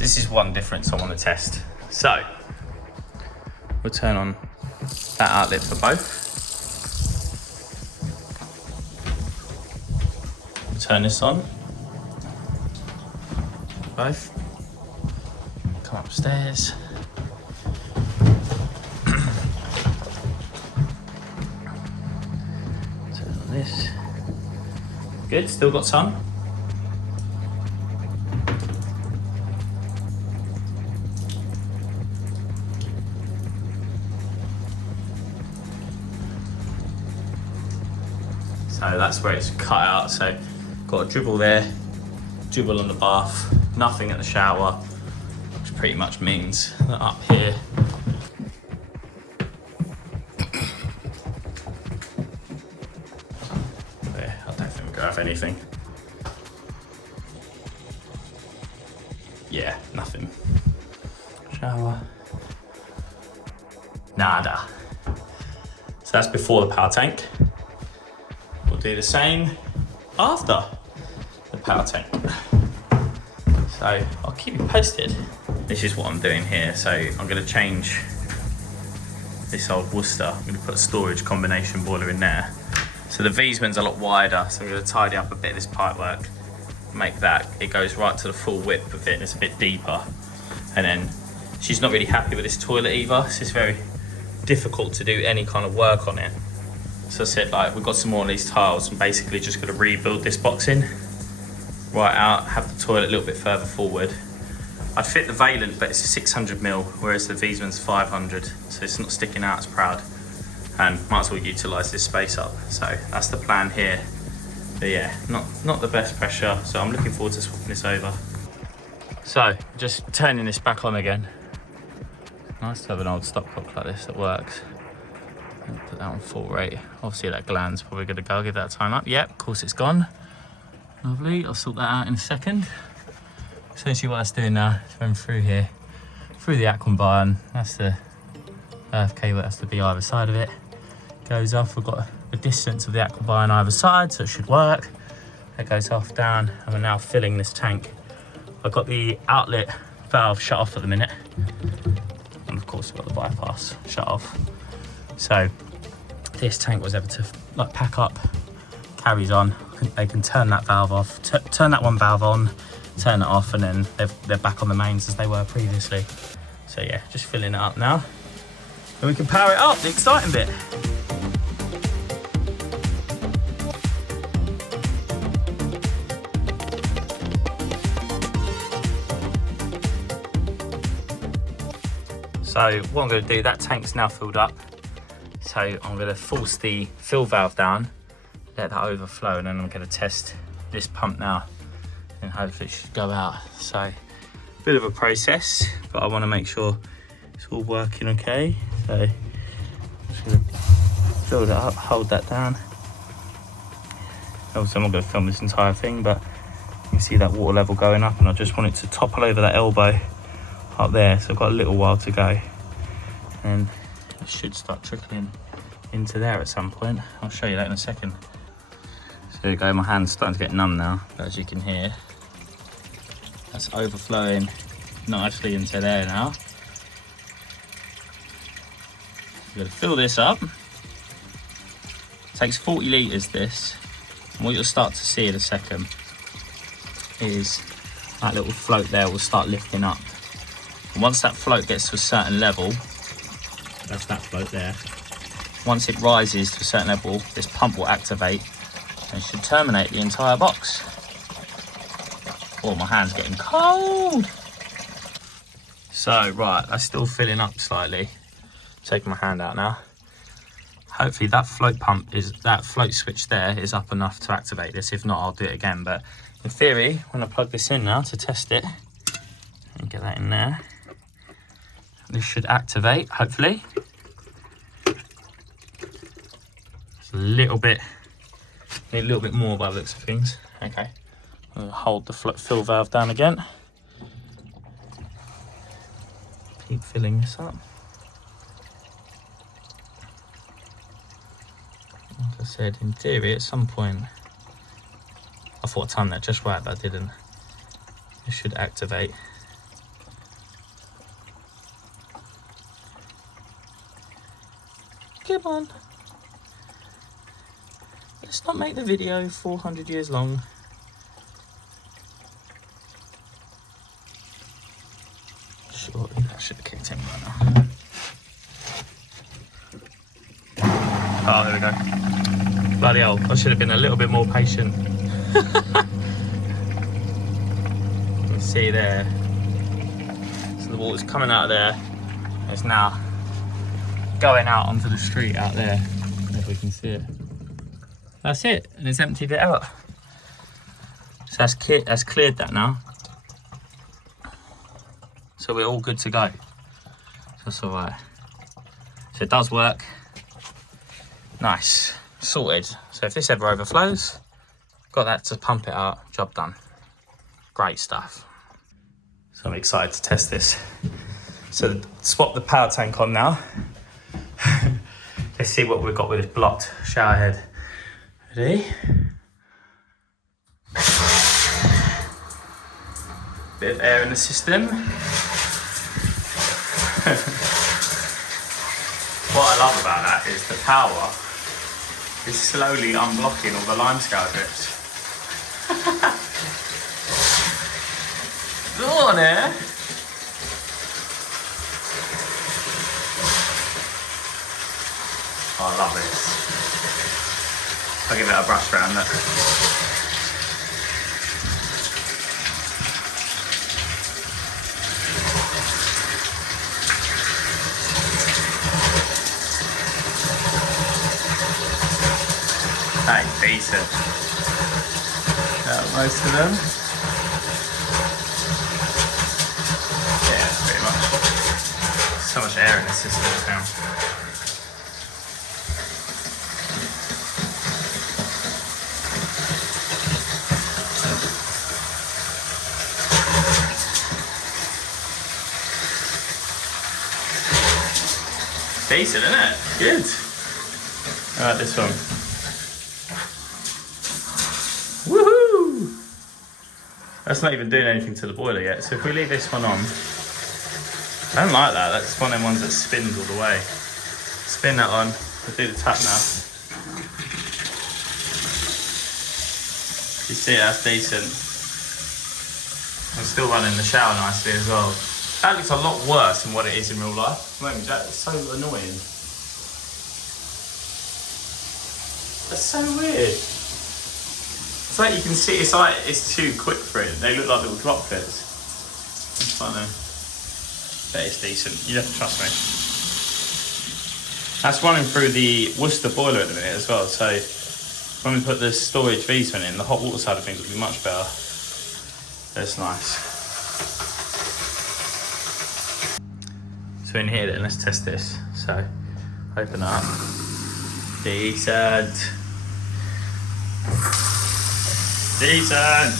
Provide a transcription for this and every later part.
this is one difference I want to test. So we'll turn on that outlet for both. Turn this on. Both. Come upstairs. Turn on this. Good, still got some. So that's where it's cut out. So got a dribble there, dribble on the bath, nothing at the shower, which pretty much means that up here there, I don't think we're gonna have anything. Yeah, nothing. Shower, nada. So that's before the power tank. We'll do the same after the power tank. So I'll keep you posted. This is what I'm doing here. So I'm gonna change this old Worcester. I'm gonna put a storage combination boiler in there. So the Wiesman's a lot wider, so I'm gonna tidy up a bit of this pipework, make that, it goes right to the full width of it, and it's a bit deeper. And then she's not really happy with this toilet either, so it's very difficult to do any kind of work on it. So I said, like, we've got some more of these tiles, and basically just gonna rebuild this box in, right out, have the toilet a little bit further forward. I'd fit the Valent, but it's a 600mm, whereas the Wiesman's 500, so it's not sticking out as proud. And might as well utilise this space up. So that's the plan here. But yeah, not the best pressure, so I'm looking forward to swapping this over. So, just turning this back on again. Nice to have an old stopcock like this that works. Put that on full rate. Obviously that gland's probably gonna go, give that a time up. Yep, of course it's gone. Lovely, I'll sort that out in a second. Essentially what that's doing now is going through here, through the Aquabarn. That's the earth cable, that's to be either side of it. Goes off, we've got a distance of the Aquabarn either side, so it should work. That goes off, down, and we're now filling this tank. I've got the outlet valve shut off at the minute. And of course I've got the bypass shut off. So this tank was able to like pack up, carries on. They can turn that valve off, turn that one valve on, turn it off, and then they're back on the mains as they were previously. So yeah, just filling it up now. And we can power it up, the exciting bit. So what I'm going to do, that tank's now filled up. So I'm going to force the fill valve down, let that overflow, and then I'm going to test this pump now, and hopefully it should go out. So a bit of a process, but I want to make sure it's all working okay. So I'm just going to fill that up, hold that down. Obviously I'm not going to film this entire thing, but you can see that water level going up, and I just want it to topple over that elbow up there. So I've got a little while to go, and it should start trickling into there at some point. I'll show you that in a second. So there you go, my hand's starting to get numb now, but as you can hear, that's overflowing nicely into there now. We're going to fill this up. It takes 40 litres this, and what you'll start to see in a second is that little float there will start lifting up. And once that float gets to a certain level, that's that float there, once it rises to a certain level, this pump will activate and should terminate the entire box. Oh, my hand's getting cold. So, right, that's still filling up slightly. Taking my hand out now. Hopefully that float switch there is up enough to activate this. If not, I'll do it again. But in theory, when I plug this in now to test it, and get that in there, this should activate, hopefully. It's a little bit more by the looks of things. Okay, I'll hold the fill valve down again. Keep filling this up. Like I said, in theory, at some point, I thought I timed that just right, but I didn't. It should activate. Come on. Let's not make the video 400 years long. Surely that should have kicked in right now. Oh, there we go. Bloody hell, I should have been a little bit more patient. You can see there. So the water's coming out of there. It's now going out onto the street out there, if we can see it. That's it, and it's emptied it out. So that's cleared that now. So we're all good to go. So that's all right. So it does work. Nice, sorted. So if this ever overflows, got that to pump it out, job done. Great stuff. So I'm excited to test this. So swap the power tank on now. Let's see what we've got with this blocked shower head. Ready? Bit of air in the system. What I love about that is the power is slowly unblocking all the limescale drips. Go on there. Oh, I love this. I'll give it a brush around that. That is decent. Most of them. Yeah, pretty much. So much air in the system now. Decent, isn't it? Good. Alright, this one. Woohoo! That's not even doing anything to the boiler yet. So if we leave this one on, I don't like that. That's one of them ones that spins all the way. Spin that on. We'll do the tap now. You see, that's decent. I'm still running the shower nicely as well. That looks a lot worse than what it is in real life. Wait, that's so annoying. That's so weird. It's like you can see, it's too quick for it. They look like little droplets. It's funny. But it's decent. You have to trust me. That's running through the Worcester boiler at the minute as well. So when we put the storage V's in, the hot water side of things will be much better. That's nice. So in here then, let's test this. So open up. Decent. Decent.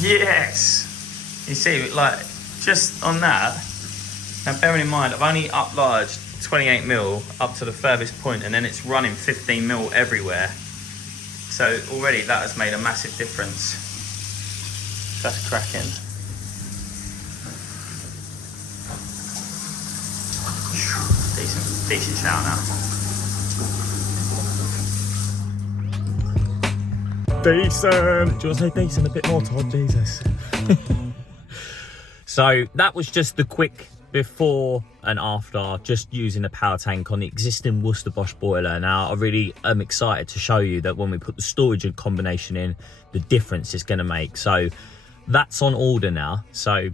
Yes. You see, like, just on that, now bearing in mind, I've only uplarged 28mm up to the furthest point, and then it's running 15mm everywhere. So already that has made a massive difference. That's cracking. Decent shower now. Decent. Do you want to say decent a bit more, Todd? Jesus. So that was just the quick before and after, just using the power tank on the existing Worcester Bosch boiler. Now I really am excited to show you that when we put the storage and combination in, the difference it's going to make. So that's on order now. So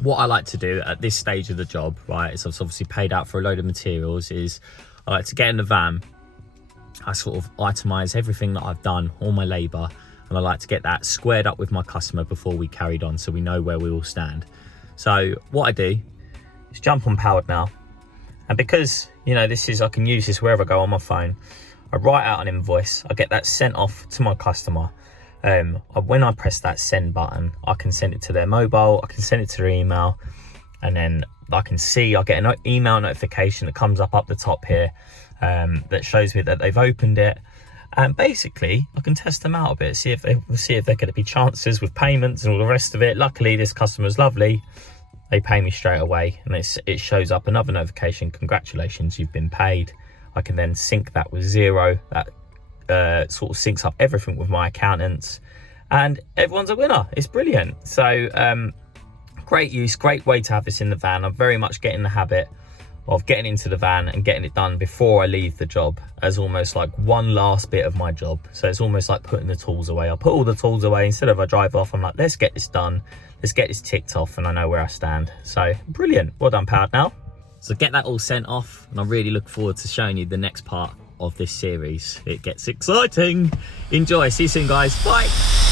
what I like to do at this stage of the job, right, is I've obviously paid out for a load of materials, is I like to get in the van, I sort of itemise everything that I've done, all my labour, and I like to get that squared up with my customer before we carried on, so we know where we all stand. So what I do is jump on Powered now, and because, you know, this is, I can use this wherever I go on my phone, I write out an invoice, I get that sent off to my customer. When I press that send button, I can send it to their mobile, I can send it to their email, and then I can see, I get an email notification that comes up the top here that shows me that they've opened it. And basically, I can test them out a bit, see if they're going to be chances with payments and all the rest of it. Luckily, this customer's lovely. they pay me straight away, and it shows up another notification, congratulations, you've been paid. I can then sync that with Xero. That sort of syncs up everything with my accountants, and everyone's a winner. It's brilliant. So great use, great way to have this in the van. I'm very much getting the habit of getting into the van and getting it done before I leave the job, as almost like one last bit of my job. So it's almost like putting the tools away. I put all the tools away instead of I drive off. I'm like, let's get this done, let's get this ticked off, and I know where I stand. So brilliant. Well done, Powered Now. So get that all sent off, and I really look forward to showing you the next part of this series. It gets exciting. Enjoy. See you soon, guys. Bye.